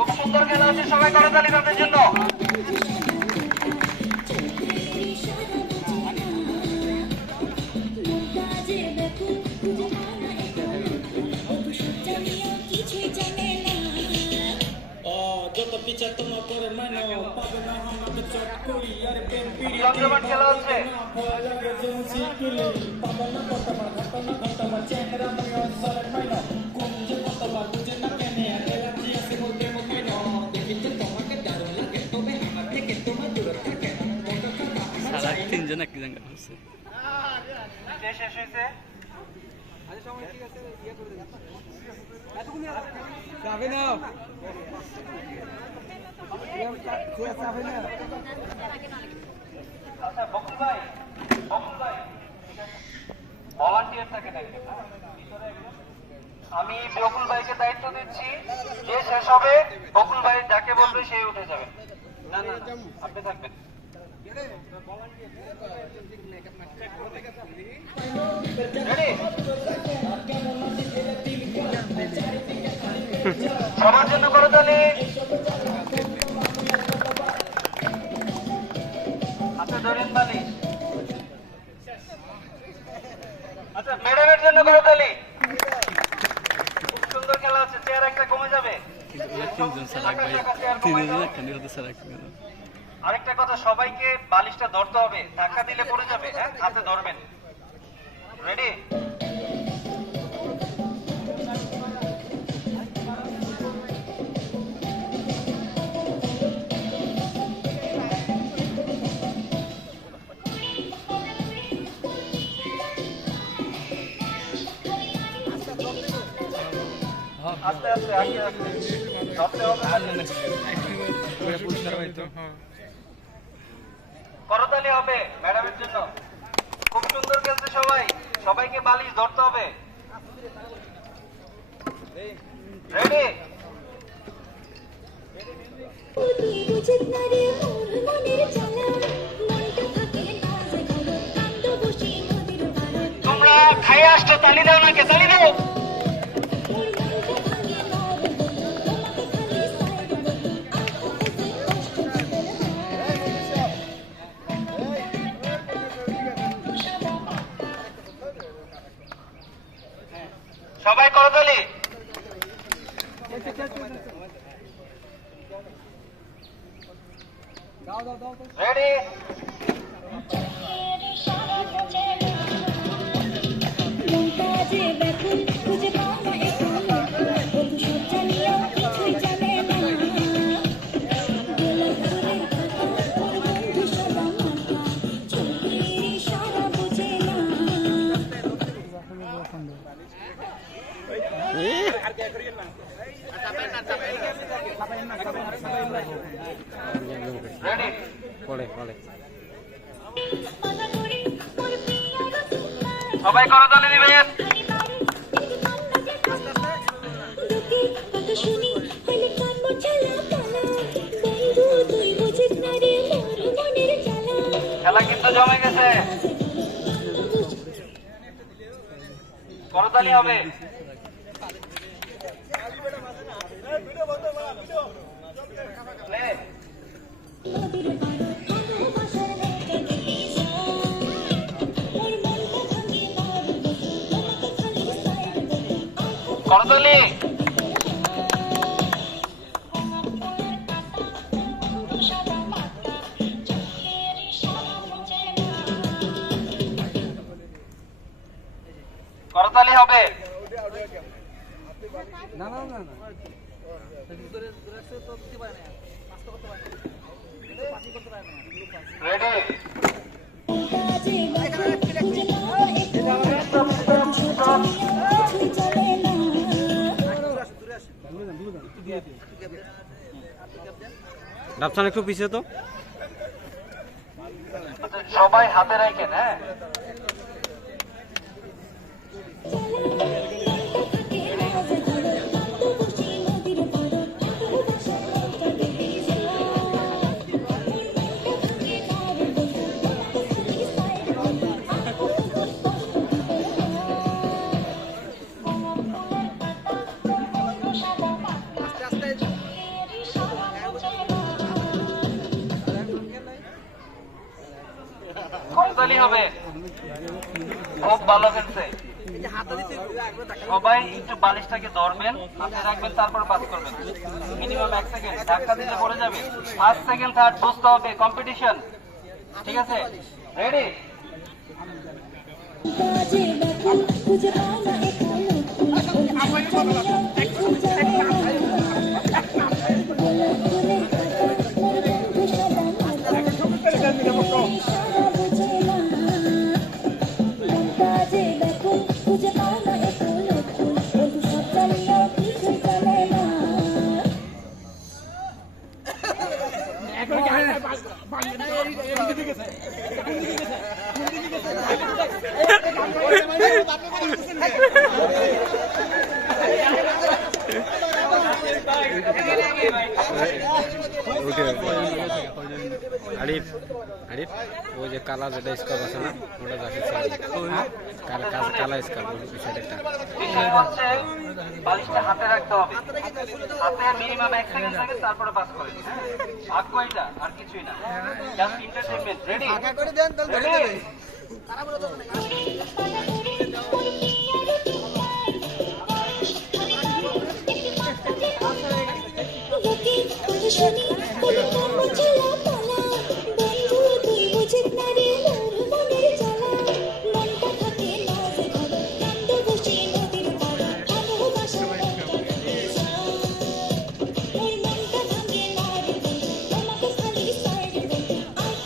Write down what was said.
খুব সুন্দর খেলা হচ্ছে, সবাই করতালি তাদের জন্য। জমজমাট খেলা হচ্ছে। তিনজন এক জায়গা হচ্ছে শেষ হয়েছে। আচ্ছা বকুল ভাই, ভলান্টিয়ার থাকে দেখবেন। আমি বকুল ভাইকে দায়িত্ব দিচ্ছি, যে শেষ হবে বকুল ভাই যাকে বলবে সেই উঠে যাবে। না না আপনি থাকবেন। সবার জন্য করতালি। হাতে ধরেন বালি। আচ্ছা ম্যাডামের জন্য করতালি। খুব সুন্দর খেলা হচ্ছে, চেয়ার একটা কমে যাবে। আরেকটা কথা, সবাইকে বালিশটা ধরতে হবে, ধাক্কা দিলে পড়ে যাবে। হ্যাঁ হাতে ধরবেন। রেডি? আস্তে আস্তে আস্তে আস্তে ধরতে হবে। করতালি হবে ম্যাডামের জন্য। খুব সুন্দর খেলছে সবাই, সবাইকে বালিশ ধরতে হবে। রেডি? তোমরা খাইয়ে আসছো, তালি দাও নাকি? তালি দাও। সবাই করতালি। রেডি? সবাই করতালি দিবেন। খেলা কিন্তু জমে গেছে, করতালি হবে। করতালি। করতালি হবে। না না না না রেডি? রাফসান একটু পিছিয়ে তো। সবাই হাতে রাখেন। হ্যাঁ হবে। খুব ভালো খেলছে। সবাই একটু বালিশটাকে ধরবেন, হাতে রাখবেন, তারপর পাস করবেন। মিনিমাম 1 সেকেন্ড, ধাক্কা দিলে পড়ে যাবে। ফার্স্ট সেকেন্ড থার্ড বুঝতে হবে, কম্পিটিশন। ঠিক আছে, রেডি? আরিফ আরিফ ওই যে কালা যেটা স্কার্ফ আছে না ওটা যাকে কালা স্কার্ফ বিষয়টা বিষয় হচ্ছে বালিশটা হাতে রাখতে হবে। হাতে মিনিমাম 1 সেকেন্ড থাকে, তারপরে পাস করেন। ভাগ কয়টা? আর কিছুই না, জাস্ট এন্টারটেইনমেন্ট। রেডি? রেডি?